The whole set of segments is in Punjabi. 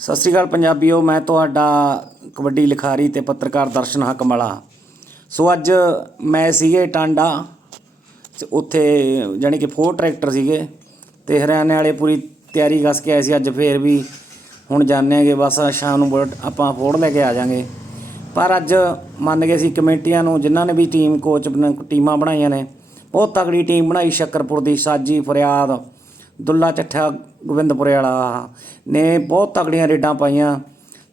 ਸਤਿ ਸ਼੍ਰੀ ਅਕਾਲ ਪੰਜਾਬੀਓ, ਮੈਂ ਤੁਹਾਡਾ ਕਬੱਡੀ ਲਿਖਾਰੀ ਤੇ ਪੱਤਰਕਾਰ ਦਰਸ਼ਨ ਹਕਮਲਾ। ਸੋ ਅੱਜ ਮੈਂ ਸੀਗੇ ਟਾਂਡਾ ਉੱਥੇ ਜਾਣੀ ਕਿ ਫੋਰ ਟਰੈਕਟਰ ਸੀਗੇ, ਤੇ ਹਰਿਆਣੇ ਵਾਲੇ ਪੂਰੀ ਤਿਆਰੀ ਕਸ ਕੇ ਆਏ ਸੀ, ਅੱਜ ਫੇਰ ਵੀ ਹੁਣ ਜਾਣੇ ਆਂਗੇ, ਬਸ ਸ਼ਾਮ ਨੂੰ ਬੁਲਟ ਆਪਾਂ ਫੋੜ ਲੈ ਕੇ ਆ ਜਾਾਂਗੇ। ਪਰ ਅੱਜ ਮੰਨ ਗਏ ਸੀ ਕਮੇਟੀਆਂ ਨੂੰ, ਜਿਨ੍ਹਾਂ ਨੇ ਵੀ ਟੀਮ ਕੋਚ ਬਣਾ- ਟੀਮਾਂ ਬਣਾਈਆਂ ਨੇ, ਬਹੁਤ ਤਕੜੀ ਟੀਮ ਬਣਾਈ, ਸ਼ੱਕਰਪੁਰ ਦੀ ਸਾਜੀ, ਫਰਿਆਦ ਦੁੱਲਾ ਚੱਠਾ ਗੋਬਿੰਦਪੁਰੇ ਵਾਲਾ ਨੇ ਬਹੁਤ ਤਕੜੀਆਂ ਰੇਡਾਂ ਪਾਈਆਂ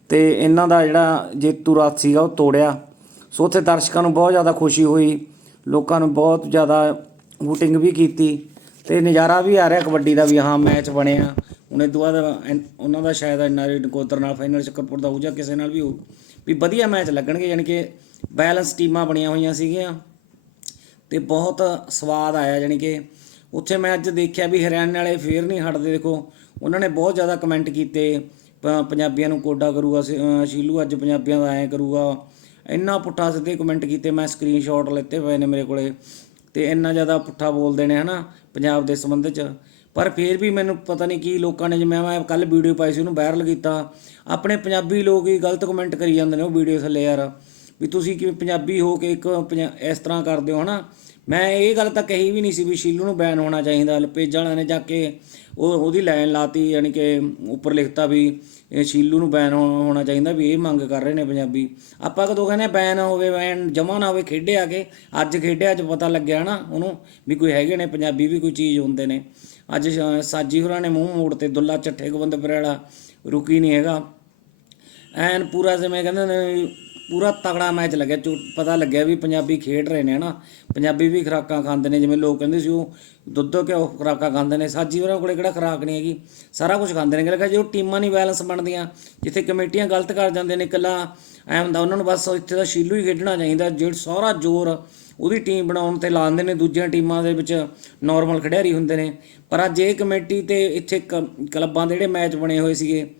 ਤੇ ਇਹਨਾਂ ਦਾ ਜਿਹੜਾ ਜੇਤੂ ਰਾਤ ਸੀਗਾ ਉਹ ਤੋੜਿਆ। ਸੋ ਉੱਥੇ ਦਰਸ਼ਕਾਂ ਨੂੰ ਬਹੁਤ ਜ਼ਿਆਦਾ ਖੁਸ਼ੀ ਹੋਈ, ਲੋਕਾਂ ਨੂੰ ਬਹੁਤ ਜ਼ਿਆਦਾ ਵੋਟਿੰਗ ਵੀ ਕੀਤੀ ਤੇ ਨਜ਼ਾਰਾ ਵੀ ਆ ਰਿਹਾ ਕਬੱਡੀ ਦਾ ਵੀ, ਹਾਂ ਮੈਚ ਬਣਿਆ ਹੁਣ ਇਹ ਤੋਂ ਬਾਅਦ ਐਨ- ਉਹਨਾਂ ਦਾ ਸ਼ਾਇਦ ਇੰਨਾ ਨਕੋਦਰ ਨਾਲ ਫਾਈਨਲ ਚੱਕਰਪੁਰ ਦਾ ਹੋਊ ਜਾਂ ਕਿਸੇ ਨਾਲ ਵੀ ਹੋਊ, ਵੀ ਵਧੀਆ ਮੈਚ ਲੱਗਣਗੇ, ਯਾਨੀ ਕਿ ਬੈਲੈਂਸ ਟੀਮਾਂ ਬਣੀਆਂ ਹੋਈਆਂ ਸੀਗੀਆਂ ਤੇ ਬਹੁਤ ਸਵਾਦ ਆਇਆ ਜਾਣੀ ਕਿ ਉੱਥੇ ਮੈਂ ਅੱਜ ਦੇਖਿਆ ਵੀ ਹਰਿਆਣੇ ਵਾਲੇ ਫੇਰ ਨਹੀਂ ਹਟਦੇ, ਦੇਖੋ। ਉਹਨਾਂ ਨੇ ਬਹੁਤ ਜ਼ਿਆਦਾ ਕਮੈਂਟ ਕੀਤੇ, ਪ- ਪੰਜਾਬੀਆਂ ਨੂੰ ਕੋਡਾ ਕਰੂਗਾ ਸ਼ੀਲੂ ਅੱਜ ਪੰਜਾਬੀਆਂ ਦਾ ਐਂ ਕਰੂਗਾ। ਇੰਨਾ ਪੁੱਠਾ ਸਿੱਧੇ ਕਮੈਂਟ ਕੀਤੇ, ਮੈਂ ਸਕਰੀਨਸ਼ਾਟ ਲੈਤੇ ਪਏ ਨੇ ਮੇਰੇ ਕੋਲੇ। ਤੇ ਇੰਨਾ ਜ਼ਿਆਦਾ ਪੁੱਠਾ ਬੋਲਦੇ ਨੇ, ਹਨਾ, ਪੰਜਾਬ ਦੇ ਸੰਬੰਧ 'ਚ। ਪਰ ਫੇਰ ਵੀ ਮੈਨੂੰ ਪਤਾ ਨਹੀਂ ਕੀ ਲੋਕਾਂ ਨੇ, ਜਿਵੇਂ ਮੈਂ ਕੱਲ ਵੀਡੀਓ ਪਾਈ ਸੀ, ਉਹਨੂੰ ਵਾਇਰਲ ਕੀਤਾ। ਆਪਣੇ ਪੰਜਾਬੀ ਲੋਕ ਹੀ ਗਲਤ ਕਮੈਂਟ ਕਰੀ ਜਾਂਦੇ ਨੇ ਉਹ ਵੀਡੀਓ ਥੱਲੇ ਯਾਰ। ਵੀ ਤੁਸੀਂ ਕਿਵੇਂ ਪੰਜਾਬੀ ਹੋ ਕੇ ਇੱਕ ਪੰਜਾ- ਇਸ ਤਰ੍ਹਾਂ ਕਰਦੇ ਹੋ, ਹਨਾ। ਮੈਂ ਇਹ ਗੱਲ ਤਾਂ ਕਹੀ ਵੀ ਨਹੀਂ ਸੀ ਵੀ ਸ਼ੀਲੂ ਨੂੰ ਬੈਨ ਹੋਣਾ ਚਾਹੀਦਾ ਪੇਜ ਵਾਲਿਆਂ ਨੇ ਜਾ ਕੇ ਉਹ ਉਹਦੀ ਲਾਈਨ ਲਾਤੀ, ਯਾਨੀ ਕਿ ਉੱਪਰ ਲਿਖਤਾ ਵੀ ਇਹ ਸ਼ੀਲੂ ਨੂੰ ਬੈਨ ਹੋਣਾ ਚਾਹੀਦਾ ਵੀ ਇਹ ਮੰਗ ਕਰ ਰਹੇ ਨੇ ਪੰਜਾਬੀ। ਆਪਾਂ ਕਦੋਂ ਕਹਿੰਦੇ ਬੈਨ ਹੋਵੇ, ਬੈਨ ਜਮਾ ਨਾ ਹੋਵੇ, ਖੇਡੇ ਆ ਕੇ ਅੱਜ ਖੇਡਿਆ, ਅੱਜ ਪਤਾ ਲੱਗਿਆ ਨਾ ਉਹਨੂੰ ਵੀ ਕੋਈ ਹੈਗੇ ਨੇ ਪੰਜਾਬੀ ਵੀ ਕੋਈ ਚੀਜ਼ ਹੁੰਦੇ ਨੇ। ਅੱਜ ਸ਼- ਸਾਜੀ ਹੋਰਾਂ ਨੇ ਮੂੰਹ ਮੋੜ ਤੇ ਦੁੱਲਾ ਚੱਠੇ ਗੋਬਿੰਦਪੁਰੇ ਵਾਲਾ ਰੁਕੀ ਨਹੀਂ ਹੈਗਾ। ਐਨ ਪੂਰਾ ਜਿਵੇਂ ਕਹਿੰਦੇ ਨੇ ਪੂਰਾ ਤਗੜਾ ਮੈਚ ਲੱਗਿਆ। ਚੋ ਪਤਾ ਲੱਗਿਆ ਵੀ ਪੰਜਾਬੀ ਖੇਡ ਰਹੇ ਨੇ, ਹਨਾ। ਪੰਜਾਬੀ ਵੀ ਖੁਰਾਕਾਂ ਖਾਂਦੇ ਨੇ, ਜਿਵੇਂ ਲੋਕ ਕਹਿੰਦੇ ਸੀ ਉਹ ਦੁੱਧ ਕੇ ਉਹ ਖੁਰਾਕਾਂ ਖਾਂਦੇ ਨੇ, ਸਾਜੀ ਉਹਨਾਂ ਕੋਲੇ ਕਿਹੜਾ ਖੁਰਾਕ ਨਹੀਂ ਹੈਗੀ। ਸਾਰਾ ਕੁਝ ਖਾਂਦੇ ਨੇ। ਕਿ ਜੋ ਟੀਮਾਂ ਨਹੀਂ ਬੈਲੈਂਸ ਬਣਦੀਆਂ, ਜਿੱਥੇ ਕਮੇਟੀਆਂ ਗਲਤ ਕਰ ਜਾਂਦੇ ਨੇ, ਇਕੱਲਾ ਐ ਹੁੰਦਾ, ਉਹਨਾਂ ਨੂੰ ਬਸ ਇੱਥੇ ਦਾ ਸ਼ੀਲੂ ਹੀ ਖੇਡਣਾ ਚਾਹੀਦਾ, ਜਿਹੜਾ ਸਾਰਾ ਜ਼ੋਰ ਉਹਦੀ ਟੀਮ ਬਣਾਉਣ ਤੇ ਲਾਉਂਦੇ ਨੇ, ਦੂਜੀਆਂ ਟੀਮਾਂ ਦੇ ਵਿੱਚ ਨਾਰਮਲ ਖਿਡਾਰੀ ਹੁੰਦੇ ਨੇ। ਪਰ ਅੱਜ ਇਹ ਕਮੇਟੀ ਤੇ ਇੱਥੇ ਕ- ਕਲੱਬਾਂ ਦੇ ਜਿਹੜੇ ਮੈਚ ਬਣੇ ਹੋਏ ਸੀਗੇ,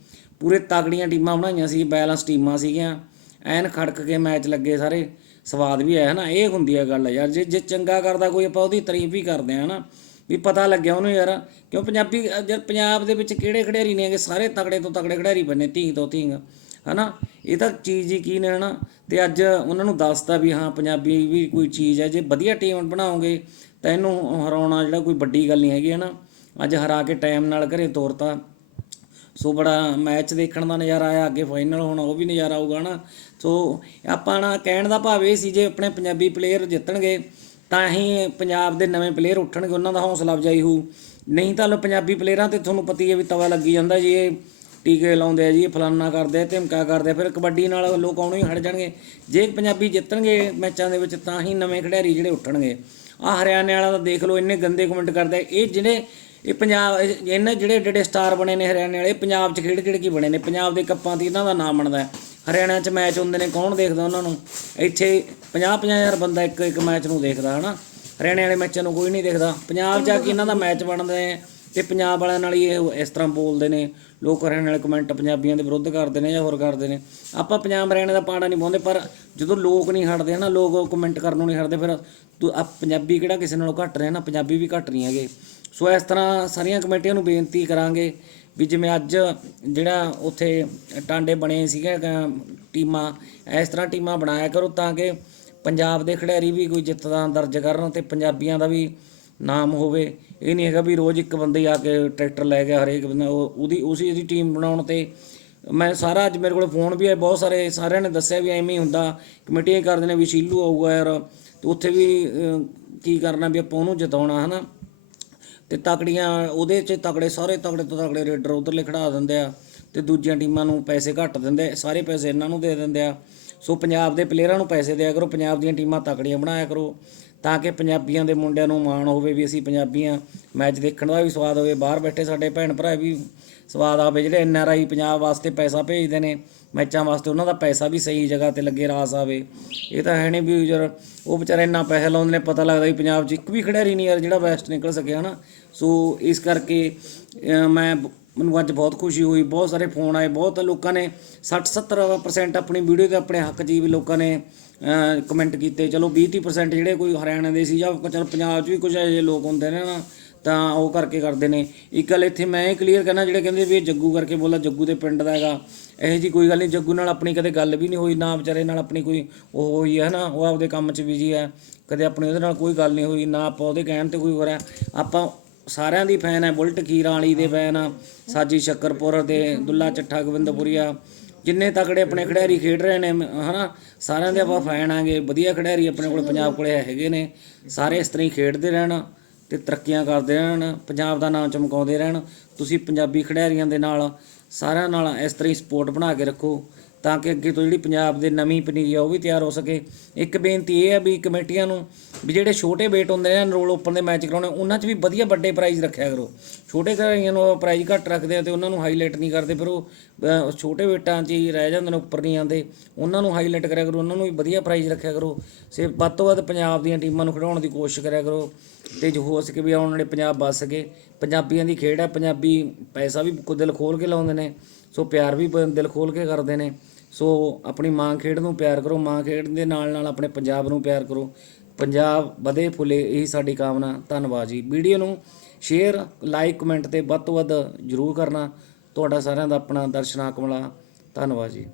ਪੂਰੇ ਤਗੜੀਆਂ ਟੀਮਾਂ ਬਣਾਈਆਂ ਸੀ, ਬੈਲੈਂਸ ਟੀਮਾਂ ਸੀਗੀਆਂ। ਐਨ ਖੜਕ ਕੇ ਮੈਚ ਲੱਗੇ ਸਾਰੇ, ਸਵਾਦ ਵੀ ਆਇਆ ਹਨਾ, ਇਹ ਹੁੰਦੀ ਆ ਗੱਲ ਯਾਰ, ਜੇ ਜੇ ਚੰਗਾ ਕਰਦਾ ਕੋਈ ਆਪਾਂ ਉਹਦੀ ਤਾਰੀਫ ਵੀ ਕਰਦੇ ਆ ਹਨਾ, ਵੀ ਪਤਾ ਲੱਗਿਆ ਉਹਨੂੰ ਯਾਰ, ਕਿਉਂ ਪੰਜਾਬੀ, ਜਦ ਪੰਜਾਬ ਦੇ ਵਿੱਚ ਕਿਹੜੇ ਖਿਡਾਰੀ ਨੇ ਹੈਗੇ, ਸਾਰੇ ਤਕੜੇ ਤੋਂ ਤਗੜੇ ਖਿਡਾਰੀ ਬਣੇ ਧੀ ਤੋਂ ਧੀਂਗ, ਹਨਾ, ਇਹ ਤਾਂ ਚੀਜ਼ ਹੀ ਕੀ ਨੇ ਹਨਾ, ਤੇ ਅੱਜ ਉਹਨਾਂ ਨੂੰ ਦੱਸਤਾ ਵੀ ਹਾਂ, ਪੰਜਾਬੀ ਵੀ ਕੋਈ ਚੀਜ਼ ਹੈ, ਜੇ ਵਧੀਆ ਟੀਮ ਬਣਾਓਗੇ, ਤਾਂ ਇਹਨੂੰ ਹਰਾਉਣਾ ਜਿਹੜਾ ਕੋਈ ਵੱਡੀ ਗੱਲ ਨਹੀਂ ਹੈਗੀ ਹਨਾ, ਅੱਜ ਹਰਾ ਕੇ ਟਾਈਮ ਨਾਲ ਘਰੇ ਤੋਰਤਾ ਸੋ ਬੜਾ ਮੈਚ ਦੇਖਣ ਦਾ ਨਜ਼ਾਰਾ ਆਇਆ, ਅੱਗੇ ਫਾਈਨਲ ਹੋਣਾ, ਉਹ ਵੀ ਨਜ਼ਾਰਾ ਆਊਗਾ ਨਾ। ਸੋ ਆਪਾਂ ਨਾ ਕਹਿਣ ਦਾ ਭਾਵ ਇਹ ਸੀ, ਜੇ ਆਪਣੇ ਪੰਜਾਬੀ ਪਲੇਅਰ ਜਿੱਤਣਗੇ, ਤਾਂ ਹੀ ਪੰਜਾਬ ਦੇ ਨਵੇਂ ਪਲੇਅਰ ਉੱਠਣਗੇ, ਉਹਨਾਂ ਦਾ ਹੌਸਲਾ ਅਫਜਾਈ ਹੋਊ। ਨਹੀਂ ਤਾਂ ਲੋ ਪੰਜਾਬੀ ਪਲੇਅਰਾਂ ਤੇ ਤੁਹਾਨੂੰ ਪਤੀ ਹੈ ਵੀ ਤਵਾ ਲੱਗੀ ਜਾਂਦਾ ਜੀ, ਇਹ ਟੀਕੇ ਲਾਉਂਦੇ ਆ ਜੀ, ਇਹ ਫਲਾਨਾ ਕਰਦੇ ਆ, ਧਮਕਾ ਕਰਦੇ ਆ, ਫਿਰ ਕਬੱਡੀ ਨਾਲ ਲੋਕ ਆਉਣੋਂ ਹੀ ਹਟ ਜਾਣਗੇ। ਜੇ ਪੰਜਾਬੀ ਜਿੱਤਣਗੇ ਮੈਚਾਂ ਦੇ ਵਿੱਚ, ਤਾਂ ਹੀ ਨਵੇਂ ਖਿਡਾਰੀ ਜਿਹੜੇ ਉੱਠਣਗੇ। ਆ ਹਰਿਆਣੇ ਵਾਲਾ ਤਾਂ ਦੇਖ ਲਓ, ਇੰਨੇ ਗੰਦੇ ਕਮੈਂਟ ਕਰਦਾ ਇਹ ਜਿਹੜੇ ਇਹ ਪੰਜਾਬ ਇਹਨਾਂ ਜਿਹੜੇ ਜਿਹੜੇ ਸਟਾਰ ਬਣੇ ਨੇ ਹਰਿਆਣੇ ਵਾਲੇ ਪੰਜਾਬ 'ਚ ਖੇਡ ਖੇਡ ਕੇ ਬਣੇ ਨੇ? ਪੰਜਾਬ ਦੇ ਕੱਪਾਂ ਤੇ ਇਹਨਾਂ ਦਾ ਨਾਮ ਬਣਦਾ ਹੈ। ਹਰਿਆਣਾ 'ਚ ਮੈਚ ਹੁੰਦੇ ਨੇ, ਕੌਣ ਦੇਖਦਾ ਉਹਨਾਂ ਨੂੰ? ਇੱਥੇ 50 ਹਜ਼ਾਰ ਬੰਦਾ ਇੱਕ ਇੱਕ ਮੈਚ ਨੂੰ ਦੇਖਦਾ, ਹਨਾ? ਹਰਿਆਣੇ ਵਾਲੇ ਮੈਚਾਂ ਨੂੰ ਕੋਈ ਨਹੀਂ ਦੇਖਦਾ। ਪੰਜਾਬ 'ਚ ਆ ਕੇ ਇਹਨਾਂ ਦਾ ਮੈਚ ਬਣਦਾ ਹੈ ਤੇ ਪੰਜਾਬ ਵਾਲਿਆਂ ਨਾਲ ਹੀ ਇਹ ਇਸ ਤਰ੍ਹਾਂ ਬੋਲਦੇ ਨੇ। ਲੋਕ ਹਰਿਆਣੇ ਵਾਲੇ ਕਮੈਂਟ ਪੰਜਾਬੀਆਂ ਦੇ ਵਿਰੁੱਧ ਕਰਦੇ ਨੇ ਜਾਂ ਹੋਰ ਕਰਦੇ ਨੇ। ਆਪਾਂ ਪੰਜਾਬ ਹਰਿਆਣੇ ਦਾ ਪਾੜਾ ਨਹੀਂ ਪਾਉਂਦੇ, ਪਰ ਜਦੋਂ ਲੋਕ ਨਹੀਂ ਹਟਦੇ ਨਾ ਲੋਕ ਕਮੈਂਟ ਕਰਨ ਨੂੰ ਨਹੀਂ ਹਟਦੇ, ਫਿਰ ਤੂੰ ਆ ਪੰਜਾਬੀ ਕਿਹੜਾ ਕਿਸੇ ਨਾਲੋਂ ਘੱਟ ਰਿਹਾ ਨਾ, ਪੰਜਾਬੀ ਵੀ ਘੱਟ ਨਹੀਂ ਹੈਗੇ। ਸੋ ਇਸ ਤਰ੍ਹਾਂ ਸਾਰੀਆਂ ਕਮੇਟੀਆਂ ਨੂੰ ਬੇਨਤੀ ਕਰਾਂਗੇ ਵੀ ਜਿਵੇਂ ਅੱਜ ਜਿਹੜਾ ਉੱਥੇ ਟਾਂਡੇ ਬਣੇ ਸੀਗੇ ਟੀਮਾਂ, ਇਸ ਤਰ੍ਹਾਂ ਟੀਮਾਂ ਬਣਾਇਆ ਕਰੋ ਤਾਂ ਕਿ ਪੰਜਾਬ ਦੇ ਖਿਡਾਰੀ ਵੀ ਕੋਈ ਜਿੱਤ ਦਾ ਦਰਜ ਕਰਨ ਤੇ ਪੰਜਾਬੀਆਂ ਦਾ ਵੀ ਨਾਮ ਹੋਵੇ। ਇਹ ਨਹੀਂ ਹੈਗਾ ਵੀ ਰੋਜ਼ ਇੱਕ ਬੰਦੇ ਆ ਕੇ ਟਰੈਕਟਰ ਲੈ ਗਿਆ ਹਰੇਕ ਬੰਦਾ, ਉਹ ਉਹਦੀ, ਉਸੇ ਦੀ ਟੀਮ ਬਣਾਉਣ ਤੇ ਮੈਂ ਸਾਰਾ ਅੱਜ ਮੇਰੇ ਕੋਲ ਫੋਨ ਵੀ ਆਏ ਬਹੁਤ ਸਾਰੇ ਸਾਰਿਆਂ ਨੇ ਦੱਸਿਆ ਵੀ ਐਵੇਂ ਹੀ ਹੁੰਦਾ, ਕਮੇਟੀਆਂ ਕਰਦੇ ਨੇ ਵੀ ਸ਼ੀਲੂ ਆਊਗਾ ਯਾਰ, ਤੇ ਉੱਥੇ ਵੀ ਕੀ ਕਰਨਾ ਵੀ ਆਪਾਂ ਉਹਨੂੰ ਜਿਤਾਉਣਾ, ਹਨਾ? ਤੇ ਤਕੜੀਆਂ, ਉਹਦੇ 'ਚ ਤਕੜੇ, ਸਾਰੇ ਤਕੜੇ ਤੋਂ ਤਕੜੇ ਰੇਡਰ ਉਧਰਲੇ ਖੜਾ ਦਿੰਦੇ ਆ, ਤੇ ਦੂਜੀਆਂ ਟੀਮਾਂ ਨੂੰ ਪੈਸੇ ਘੱਟ ਦਿੰਦੇ, ਸਾਰੇ ਪੈਸੇ ਇਹਨਾਂ ਨੂੰ ਦੇ ਦਿੰਦੇ ਆ। ਸੋ ਪੰਜਾਬ ਦੇ ਪਲੇਅਰਾਂ ਨੂੰ ਪੈਸੇ ਦਿਆ ਕਰੋ, ਪੰਜਾਬ ਦੀਆਂ ਟੀਮਾਂ ਤਕੜੀਆਂ ਬਣਾਇਆ ਕਰੋ, ਤਾਂ ਕਿ ਪੰਜਾਬੀਆਂ ਦੇ ਮੁੰਡਿਆਂ ਨੂੰ ਮਾਣ ਹੋਵੇ ਵੀ ਅਸੀਂ ਪੰਜਾਬੀਆਂ ਮੈਚ ਦੇਖਣ ਦਾ ਵੀ ਸਵਾਦ ਹੋਵੇ। ਬਾਹਰ ਬੈਠੇ ਸਾਡੇ ਭੈਣ ਭਰਾ ਵੀ ਸਵਾਦ ਆਵੇ, ਜਿਹੜੇ ਐਨ ਆਰ ਆਈ ਪੰਜਾਬ ਵਾਸਤੇ ਪੈਸਾ ਭੇਜਦੇ ਨੇ, ਮੈਚਾਂ ਵਾਸਤੇ ਉਹਨਾਂ ਦਾ ਪੈਸਾ ਵੀ ਸਹੀ ਜਗ੍ਹਾ ਤੇ ਲੱਗੇ ਰਾਸ ਆਵੇ। ਇਹ ਤਾਂ ਹੈ ਨਹੀਂ ਵੀ ਯਾਰ ਉਹ ਵਿਚਾਰੇ ਇੰਨਾ ਪੈਸਾ ਲਾਉਂਦੇ ਨੇ, ਪਤਾ ਲੱਗਦਾ ਵੀ ਪੰਜਾਬ 'ਚ ਇੱਕ ਵੀ ਖਿਡਾਰੀ ਨਹੀਂ ਯਾਰ ਜਿਹੜਾ ਬੈਸਟ ਨਿਕਲ ਸਕਿਆ ਨਾ ਸੋ ਇਸ ਕਰਕੇ ਮੈਂ ਮੈਨੂੰ ਅੱਜ ਬਹੁਤ ਖੁਸ਼ੀ ਹੋਈ, ਬਹੁਤ ਸਾਰੇ ਫੋਨ ਆਏ, ਬਹੁਤ ਲੋਕਾਂ ਨੇ 60 70% ਆਪਣੀ ਵੀਡੀਓ ਦੇ ਆਪਣੇ ਹੱਕ 'ਚ ਵੀ ਲੋਕਾਂ ਨੇ ਕਮੈਂਟ ਕੀਤੇ। ਚਲੋ 20 30% ਜਿਹੜੇ ਕੋਈ ਹਰਿਆਣਾ ਦੇ ਸੀ ਜਾਂ ਚਲ ਪੰਜਾਬ 'ਚ ਵੀ ਕੁਝ ਅਜਿਹੇ ਲੋਕ ਹੁੰਦੇ ਨੇ ਨਾ, ਤਾਂ ਉਹ ਕਰਕੇ ਕਰਦੇ ਨੇ। ਇੱਕ ਗੱਲ ਇੱਥੇ ਮੈਂ ਇਹ ਕਲੀਅਰ ਕਰਨਾ, ਜਿਹੜੇ ਕਹਿੰਦੇ ਵੀ ਇਹ ਜੱਗੂ ਕਰਕੇ ਬੋਲਾ ਜੱਗੂ ਦੇ ਪਿੰਡ ਦਾ ਹੈਗਾ, ਇਹੋ ਜੀ ਕੋਈ ਗੱਲ ਨਹੀਂ ਜੱਗੂ ਨਾਲ ਆਪਣੀ ਕਦੇ ਗੱਲ ਵੀ ਨਹੀਂ ਹੋਈ, ਨਾ ਵਿਚਾਰੇ ਨਾਲ ਆਪਣੀ ਕੋਈ ਉਹ ਹੋਈ ਹੈ ਨਾ, ਉਹ ਆਪਦੇ ਕੰਮ 'ਚ ਬਿਜ਼ੀ ਹੈ, ਕਦੇ ਆਪਣੀ ਉਹਦੇ ਨਾਲ ਕੋਈ ਗੱਲ ਨਹੀਂ ਹੋਈ, ਨਾ ਆਪਾਂ ਉਹਦੇ ਕਹਿਣ ਤੇ ਕੋਈ ਹੋਰ ਹੈ। ਆਪਾਂ ਸਾਰਿਆਂ ਦੀ ਫੈਨ ਹੈ, ਬੁਲਟ ਖੀਰਾਂ ਵਾਲੀ ਦੇ ਫੈਨ ਆ, ਸਾਜੀ ਸ਼ੱਕਰਪੁਰ ਦੇ, ਦੁੱਲਾ ਚੱਠਾ ਗੋਬਿੰਦਪੁਰੀਆ ਜਿੰਨੇ ਤਕੜੇ ਆਪਣੇ ਖਿਡਾਰੀ ਖੇਡ ਰਹੇ ਨੇ ਮ- ਹਨਾ, ਸਾਰਿਆਂ ਦੇ ਆਪਾਂ ਫੈਨ ਆਂਗੇ, ਵਧੀਆ ਖਿਡਾਰੀ ਆਪਣੇ ਕੋਲ, ਪੰਜਾਬ ਕੋਲੇ ਹੈਗੇ ਨੇ, ਸਾਰੇ ਇਸ ਤਰ੍ਹਾਂ ਹੀ ਖੇਡਦੇ ਰਹਿਣ ਤੇ ਤਰੱਕੀਆਂ ਕਰਦੇ ਰਹਿਣ, ਪੰਜਾਬ ਦਾ ਨਾਮ ਚਮਕਾਉਂਦੇ ਰਹਿਣ, ਤੁਸੀਂ ਪੰਜਾਬੀ ਖਿਡਾਰੀਆਂ ਦੇ ਨਾਲ, ਸਾਰਿਆਂ ਨਾਲ ਇਸ ਤਰ੍ਹਾਂ ਹੀ ਸਪੋਰਟ ਬਣਾ ਕੇ ਰੱਖੋ। ਤਾਂ ਕਿ ਅੱਗੇ ਤੋਂ ਜਿਹੜੀ ਪੰਜਾਬ ਦੇ ਨਵੀਂ ਪਨੀਰੀ ਆ, ਉਹ ਵੀ ਤਿਆਰ ਹੋ ਸਕੇ। ਇੱਕ ਬੇਨਤੀ ਇਹ ਹੈ ਵੀ ਕਮੇਟੀਆਂ ਨੂੰ ਵੀ ਜਿਹੜੇ ਛੋਟੇ ਵੇਟ ਹੁੰਦੇ ਨੇ ਰੋਲ ਓਪਨ ਦੇ ਮੈਚ ਕਰਾਉਣੇ, ਉਹਨਾਂ 'ਚ ਵੀ ਵਧੀਆ ਵੱਡੇ ਪ੍ਰਾਈਜ਼ ਰੱਖਿਆ ਕਰੋ। ਛੋਟੇ ਖਿਡਾਰੀਆਂ ਨੂੰ ਪ੍ਰਾਈਜ਼ ਘੱਟ ਰੱਖਦੇ ਆ ਤੇ ਉਹਨਾਂ ਨੂੰ ਹਾਈਲਾਈਟ ਨਹੀਂ ਕਰਦੇ, ਫਿਰ ਉਹ ਛੋਟੇ ਵੇਟਾਂ 'ਚ ਹੀ ਰਹਿ ਜਾਂਦੇ ਨੇ ਉੱਪਰ ਨਹੀਂ ਆਉਂਦੇ। ਉਹਨਾਂ ਨੂੰ ਹਾਈਲਾਈਟ ਕਰਿਆ ਕਰੋ, ਉਹਨਾਂ ਨੂੰ ਵੀ ਵਧੀਆ ਪ੍ਰਾਈਜ਼ ਰੱਖਿਆ ਕਰੋ। ਸੇ, ਵੱਧ ਤੋਂ ਵੱਧ ਪੰਜਾਬ ਦੀਆਂ ਟੀਮਾਂ ਨੂੰ ਖਿਡਾਉਣ ਦੀ ਕੋਸ਼ਿਸ਼ ਕਰਿਆ ਕਰੋ। ਤੇ ਜੋ ਹੋ ਸਕੇ ਵੀ ਆਉਣ ਵਾਲੇ ਪੰਜਾਬ ਬਚ ਸਕੇ। ਪੰਜਾਬੀਆਂ ਦੀ ਖੇਡ ਹੈ ਪੰਜਾਬੀ ਪੈਸਾ ਵੀ ਦਿਲ ਖੋਲ ਕੇ ਲਾਉਂਦੇ ਨੇ। ਸੋ ਪਿਆਰ ਵੀ ਦਿਲ ਖੋਲ ਕੇ ਕਰਦੇ ਨੇ। ਸੋ ਆਪਣੀ ਮਾਂ ਖੇਡ ਨੂੰ ਪਿਆਰ ਕਰੋ, ਮਾਂ ਖੇਡ ਦੇ ਨਾਲ ਨਾਲ ਆਪਣੇ ਪੰਜਾਬ ਨੂੰ ਪਿਆਰ ਕਰੋ। ਪੰਜਾਬ ਵਧੇ ਫੁੱਲੇ, ਇਹੀ ਸਾਡੀ ਕਾਮਨਾ, ਧੰਨਵਾਦ ਜੀ। ਵੀਡੀਓ ਨੂੰ ਸ਼ੇਅਰ, ਲਾਈਕ, ਕਮੈਂਟ ਤੇ ਵੱਧ ਤੋਂ ਵੱਧ ਜਰੂਰ ਕਰਨਾ। ਤੁਹਾਡਾ ਸਾਰਿਆਂ ਦਾ ਆਪਣਾ ਦਰਸ਼ਨਾ ਕਮਲਾ ਧੰਨਵਾਦ ਜੀ।